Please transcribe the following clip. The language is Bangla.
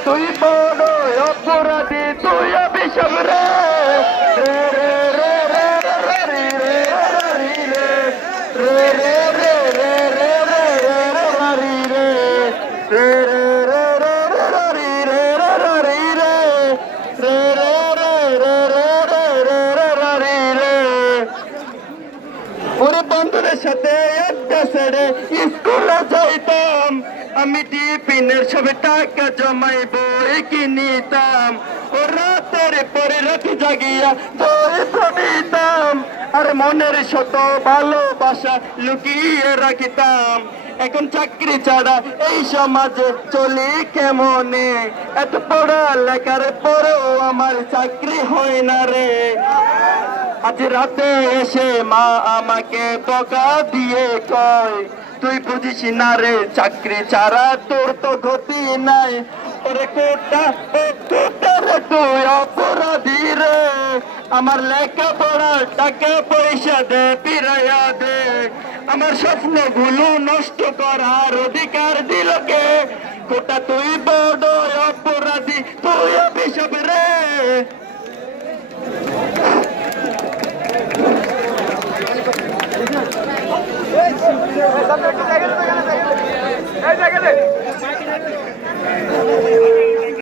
তুই বড় অপরাধী, তুই অভিশাপ রে রে রে রে রে রে রে রে রে রে রে রে ওরে বন্ধুদের সাথে একটা ছেড়ে স্কুলে যাইতাম, আমি টিফিনের সবে টাকা জমাই বই কিনিতাম, ও রাতের পরে রাতে জাগিয়া বই পড়িতাম, আর মনের শত ভালোবাসা লুকিয়ে রাখিতাম। এখন চাকরি ছাড়া এই সমাজে চলি কেমনে, এত পড়ালেখার পরেও আমার চাকরি হয় না রে। আজ রাতে এসে মা আমাকে বকা দিয়ে কয়, তুই বুঝিস না রে চাকরি ছাড়া তোর তো গতি নাই, ওরে কোটা রে তুই অপরাধী রে, আমার লেখাপড়ার টাকা পয়সা দে ফিরাইয়া দে, আমার স্বপ্নগুলো নষ্ট করার অধিকার দিল কে, কোটা তুই বড়